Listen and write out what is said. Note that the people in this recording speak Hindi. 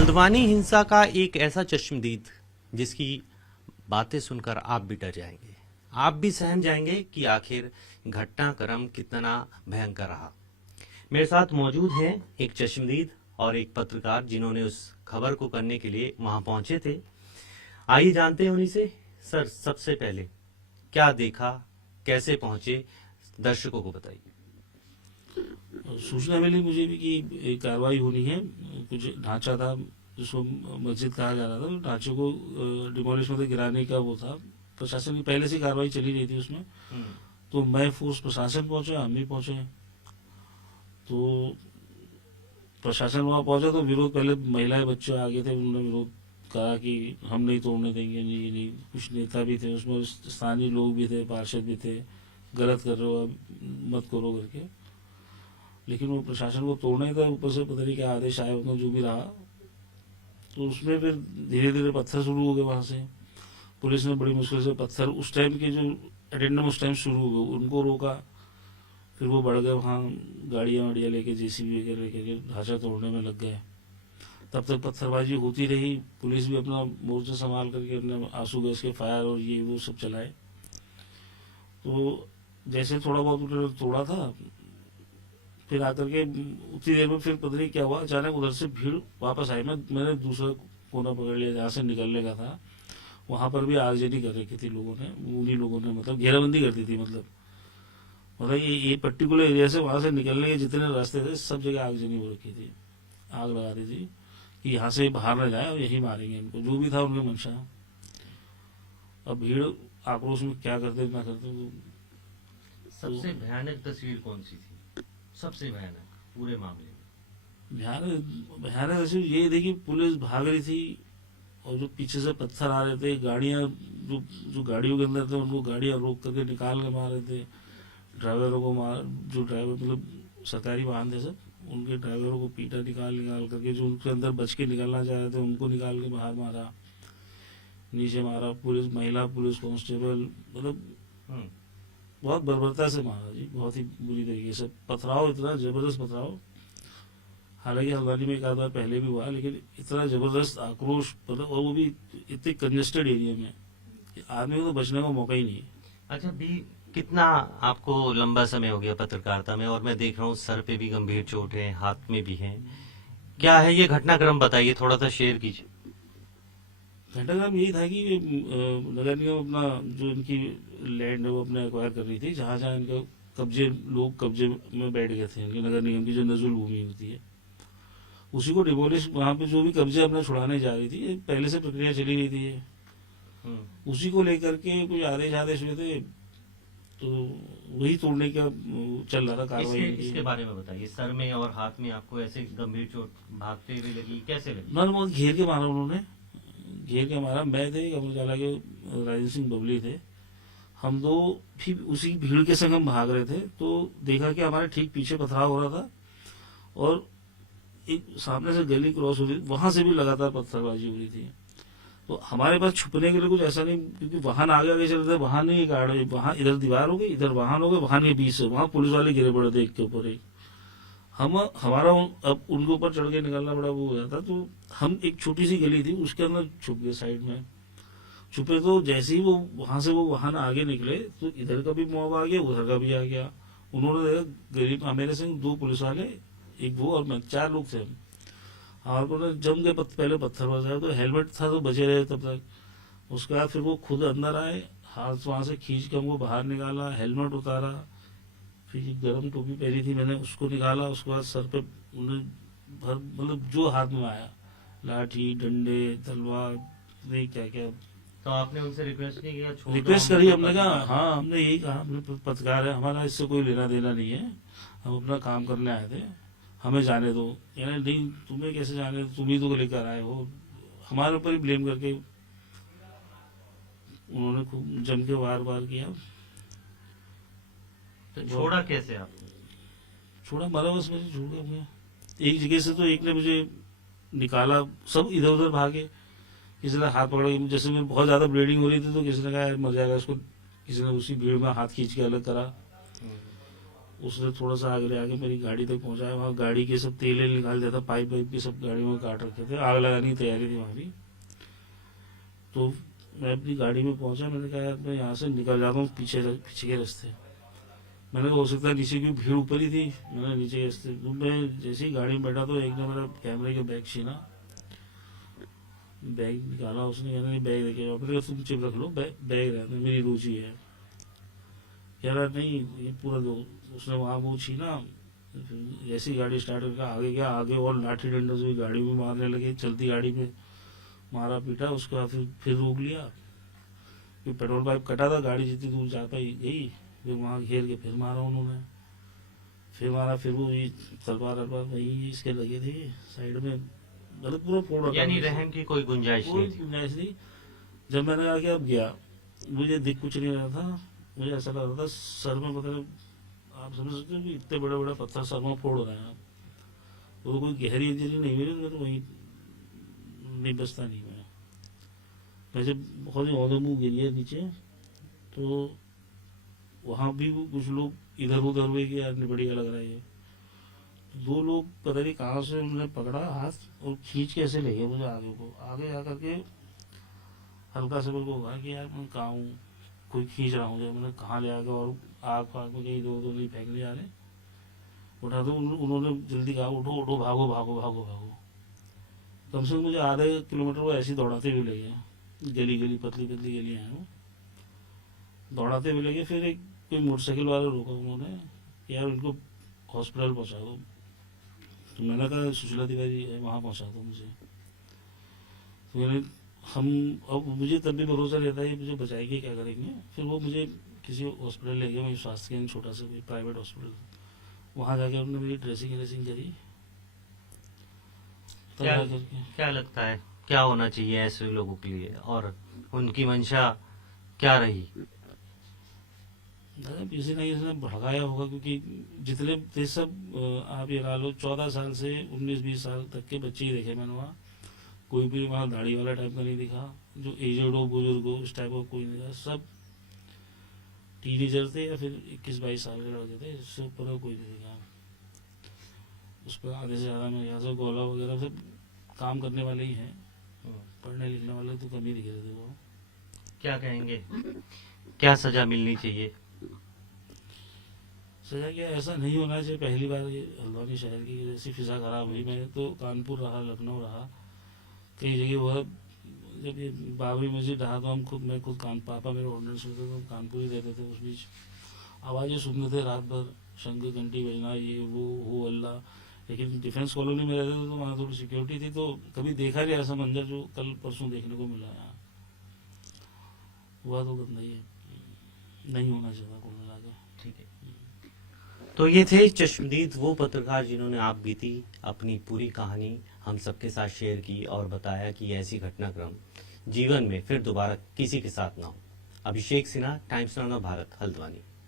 हल्द्वानी हिंसा का एक ऐसा चश्मदीद जिसकी बातें सुनकर आप भी डर जाएंगे, आप भी सहम जाएंगे कि आखिर घटनाक्रम कितना भयंकर रहा। मेरे साथ मौजूद हैं एक चश्मदीद और एक पत्रकार जिन्होंने उस खबर को करने के लिए वहां पहुंचे थे। आइए जानते हैं उन्हीं से। सर, सबसे पहले क्या देखा, कैसे पहुंचे, दर्शकों को बताइए। सूचना मिली मुझे भी कि एक कार्रवाई होनी है। कुछ ढांचा था जिसको मस्जिद कहा जा रहा था, तो ढांचे को डिमोलिश मतलब गिराने का वो था। प्रशासन की पहले से कार्रवाई चली रही थी उसमें। तो मैं फोर्स प्रशासन पहुंचे, हम भी पहुंचे। तो प्रशासन वहां पहुंचा तो विरोध, पहले महिलाएं बच्चे आगे थे, उन्होंने विरोध कहा कि हम नहीं तोड़ने देंगे, नहीं नहीं। कुछ नेता भी थे उसमें, स्थानीय लोग भी थे, पार्षद भी थे, गलत कर रहे हो अब मत करो करके। लेकिन वो प्रशासन को तोड़ना ही था, ऊपर से पता नहीं क्या आदेश आया उतना जो भी रहा। तो उसमें फिर धीरे धीरे पत्थर शुरू हो गए वहां से। पुलिस ने बड़ी मुश्किल से पत्थर, उस टाइम के जो अटेंडम उस टाइम शुरू हो गए, उनको रोका। फिर वो बढ़ गए वहाँ, गाड़ियाँ वाड़ियाँ लेके, जेसीबी वगैरह लेके ढांचा तोड़ने में लग गए। तब तक पत्थरबाजी होती रही। पुलिस भी अपना मोर्चा संभाल करके अपने आंसू गैस के फायर और ये वो सब चलाए। तो जैसे थोड़ा बहुत उन्होंने तोड़ा था, फिर आकर के उतनी देर में फिर पता नहीं क्या हुआ, अचानक उधर से भीड़ वापस आई। मैंने दूसरा कोना पकड़ लिया जहाँ से निकलने का था। वहां पर भी आगजनी कर रखी थी लोगों ने, उन्हीं लोगों ने मतलब घेराबंदी कर दी थी। मतलब ये पर्टिकुलर एरिया से वहां से निकलने के जितने रास्ते थे सब जगह आगजनी हो रखी थी, आग लगा दी थी कि यहाँ से बाहर न जाए और यही मारेंगे इनको, जो भी था उनके मंशा। अब भीड़ आक्रोश में क्या करते ना करते। सबसे भयानक तस्वीर कौन सी थी, सबसे भयानक पूरे मामले में? भयानक तस्वीर ये थी कि पुलिस भाग रही थी और जो पीछे से पत्थर आ रहे थे, गाड़ियां जो गाड़ियों के अंदर थे उनको गाड़ियां रोक करके निकाल के मार रहे थे। ड्राइवरों को मार, जो ड्राइवर मतलब सरकारी वाहन थे सब, उनके ड्राइवरों को पीटा निकाल करके। जो उनके अंदर बच के निकलना चाह रहे थे उनको निकाल के बाहर मारा, नीचे मारा। पुलिस, महिला पुलिस कांस्टेबल, मतलब बहुत बर्बरता से मारा जी, बहुत ही बुरी तरीके से। पथराव, इतना जबरदस्त पथराव। हालांकि हल्द्वानी में एक आध बार पहले भी हुआ, लेकिन इतना जबरदस्त आक्रोश, मतलब, और वो भी इतने कंजेस्टेड एरिया में, आदमी को तो बचने का मौका ही नहीं है। अच्छा भी, कितना आपको लंबा समय हो गया पत्रकारिता में, और मैं देख रहा हूँ सर पे भी गंभीर चोट है, हाथ में भी है। क्या है ये घटनाक्रम, बताइए, थोड़ा सा शेयर कीजिए। घटनाक्रम यही था कि नगर निगम अपना जो इनकी लैंड है वो अपने एक्वायर कर रही थी, जहाँ जहाँ इनका लोग कब्जे में बैठ गए थे। इनकी नगर निगम की जो नजुल भूमि होती है उसी को डिमोलिश, वहाँ पे जो भी कब्जे अपने छुड़ाने जा रही थी, पहले से प्रक्रिया चली रही थी। उसी को लेकर के कुछ आदेश हुए थे, तो वही तोड़ने का चल रहा था कार्रवाई। इसके बारे में बताइए। सर में और हाथ में आपको ऐसे गंभीर चोट भागते हुए लगी, कैसे लगी? ना बहुत घेर के मारा उन्होंने, घेर के मारा। मैं थे, अमर उजाला के राजेंद्र सिंह बबली थे, हम दो भी उसी भीड़ के संग हम भाग रहे थे। तो देखा कि हमारे ठीक पीछे पथराव हो रहा था और एक सामने से गली क्रॉस हो रही, वहां से भी लगातार पत्थरबाजी हो रही थी। तो हमारे पास छुपने के लिए कुछ ऐसा नहीं, क्योंकि वाहन आगे आगे चल रहे थे, वहां नहीं गाड़ी, वहां इधर दीवार हो गई, इधर वाहन हो गए, वाहन के बीच से वहां पुलिस वाले गिरे पड़े थे एक के ऊपर एक। हमारा अब उनके ऊपर चढ़ के निकलना बड़ा वो हो जाता। तो हम एक छोटी सी गली थी उसके अंदर छुप गए, साइड में छुपे। तो जैसे ही वो वहां से वो वाहन आगे निकले तो इधर का भी मॉब आ गया, उधर का भी आ गया। उन्होंने देखा गली, मेरे संग दो पुलिस वाले, एक वो और मैं, 4 लोग थे हम। हमारे को जम के पहले पत्थर बजाया, तो हेलमेट था तो बचे रहे तब तक। उसके बाद फिर वो खुद अंदर आए, हाथ वहां से खींच के हमको बाहर निकाला, हेलमेट उतारा, फिर गर्म टोपी पहनी थी मैंने उसको निकाला। उसके बाद सर पे उन्हें मतलब जो हाथ में आया, लाठी, डंडे, तलवार, नहीं क्या क्या। तो आपने उनसे रिक्वेस्ट नहीं किया? रिक्वेस्ट करी, हमने कहा हाँ, हमने यही कहा, हमने पत्रकार है, हमारा इससे कोई लेना देना नहीं है, हम अपना काम करने आए थे, हमें जाने दो। यानी नहीं, तुम्हें कैसे जाने, तुम ही तो लेकर आए हो। हमारे ऊपर ही ब्लेम करके उन्होंने खूब जम के वार वार किया। तो छोड़ा कैसे आपने? छोड़ा, मरा बस मुझे छोड़ गया। मैं एक जगह से तो एक ने मुझे निकाला, सब इधर उधर भागे। किसी ने हाथ पकड़ा, जैसे मैं बहुत ज्यादा ब्लीडिंग हो रही थी तो किसी ने कहा मर जाएगा इसको, किसी ने उसी भीड़ में हाथ खींच के अलग करा। उसने थोड़ा सा आगे ले आके मेरी गाड़ी तक पहुंचाया। वहाँ गाड़ी के सब तेल निकाल दिया था, पाइप वाइप की सब गाड़ियों में काट रखे थे, आग लगाने की तैयारी थी वहाँ भी। तो मैं अपनी गाड़ी में पहुंचा, मैंने कहा यार मैं यहाँ से निकल जाता हूँ पीछे पीछे के रास्ते। मैंने हो सकता है नीचे की भीड़ ऊपर ही थी, मैंने नीचे के रास्ते। तो मैं जैसे ही गाड़ी में बैठा तो एक ने मेरा कैमरे के बैग छीना, बैग निकाला उसने, कहना नहीं बैग देखे, मैंने कहा तुम चिप रख लो, बैग रहना मेरी रुचि है। कह रहा नहीं ये पूरा दो। उसने वहाँ वो छीना, फिर ऐसी गाड़ी स्टार्ट करके आगे गया, आगे और लाठी डंडा से गाड़ी में मारने लगे, चलती गाड़ी में मारा पीटा। उसके बाद फिर रोक लिया, फिर पेट्रोल पाइप कटा था, गाड़ी जितनी दूर जा पाई गई, फिर वहाँ घेर के फिर मारा उन्होंने, फिर मारा। फिर वो ये तलवार वही इसके लगे थे साइड में, मतलब पूरा फोड़ रखा यानी था। रहम की कोई गुंजाइश कोई नहीं थी। गुंजाइश नहीं। जब मैंने कहा कि अब गया, मुझे दिख कुछ नहीं रहा था, मुझे ऐसा लग रहा था सर में, मतलब आप समझ सकते हो कि इतने बड़े बड़े पत्थर सर में फोड़ रहे हैं। वो कोई गहरी इंजरी नहीं हुई, तो वहीं नहीं बचता नहीं मैं जब बहुत ही औंधे मुँह गिर गया नीचे, तो वहाँ भी वो कुछ लोग इधर उधर हुए कि यार बढ़िया लग रहा है ये। दो लोग पता नहीं कहाँ से उन्होंने पकड़ा हाथ और खींच के ऐसे ले गए मुझे आगे को। आगे आकर के हल्का से मेरे को कहा कि यार मैं कहाँ हूँ, कोई खींच रहा हूँ, मैंने कहाँ ले आके, और आग फाग में कहीं दो नहीं फेंकने जा रहे, उठा दो। उन्होंने जल्दी कहा उठो उठो, भागो भागो भागो भागो। कम से कम मुझे आधे किलोमीटर वो ऐसे ही दौड़ाते हुए ले गए, गली गली पतली पतली गलियाँ हैं वो, दौड़ाते हुए ले गए। फिर एक कोई मोटरसाइकिल वाला रोका उन्होंने कि यार उनको हॉस्पिटल पहुँचा दो। तो मैंने कहा सुशीला तिवारी है वहाँ पहुँचा दो मुझे। तो मैंने हम अब मुझे तब भी भरोसा रहता है मुझे बचाएंगे क्या करेंगे। फिर वो मुझे किसी हॉस्पिटल ले गए, वहीं स्वास्थ्य केंद्र छोटा सा कोई प्राइवेट हॉस्पिटल, वहाँ जाके उन्होंने मेरी ड्रेसिंग व्रेसिंग करी। तब क्या जाकर के क्या लगता है क्या होना चाहिए ऐसे लोगों के लिए, और उनकी मंशा क्या रही? दादा किसी ने इसने भड़काया होगा, क्योंकि जितने थे सब आप ये ला लो 14 साल से 19-20 साल तक के बच्चे ही देखे मैंने वहाँ। कोई भी वहाँ दाढ़ी वाला टाइप का नहीं दिखा, जो एजेड हो बुजुर्ग हो इस टाइप का कोई नहीं था। सब टीनेजर थे या फिर 21-22 साल के लड़के थे, इससे ऊपर का कोई नहीं दिखा। उस पर आधे से ज़्यादा मेरे यहाँ से गोला वगैरह सब काम करने वाले ही हैं, पढ़ने लिखने वाले तो कम ही दिख रहे थे वो। क्या कहेंगे, क्या सजा मिलनी चाहिए? सजा क्या, ऐसा नहीं होना चाहिए। पहली बार ये हल्द्वानी शहर की जैसी फिजा खराब हुई, मैं तो कानपुर रहा, लखनऊ रहा, कई जगह हुआ। जब ये बाबरी मस्जिद रहा तो मैं खुद पापा मेरे ऑर्डिनेंस होते तो हम कानपुर ही रहते थे। उस बीच आवाज़ें सुनते थे रात भर, शंख घंटी बजना, ये वो हो अल्लाह। लेकिन डिफेंस कॉलोनी में रहते थे तो वहाँ थोड़ी सिक्योरिटी थी, तो कभी देखा नहीं ऐसा मंजर जो कल परसों देखने को मिला यहाँ। हुआ तो गंदा ही है, नहीं होना चाहिए कुल मिला के। ठीक है। तो ये थे चश्मदीद वो पत्रकार जिन्होंने आप बीती अपनी पूरी कहानी हम सबके साथ शेयर की और बताया कि ऐसी घटनाक्रम जीवन में फिर दोबारा किसी के साथ ना हो। अभिषेक सिन्हा, टाइम्स नाउ भारत, हल्द्वानी।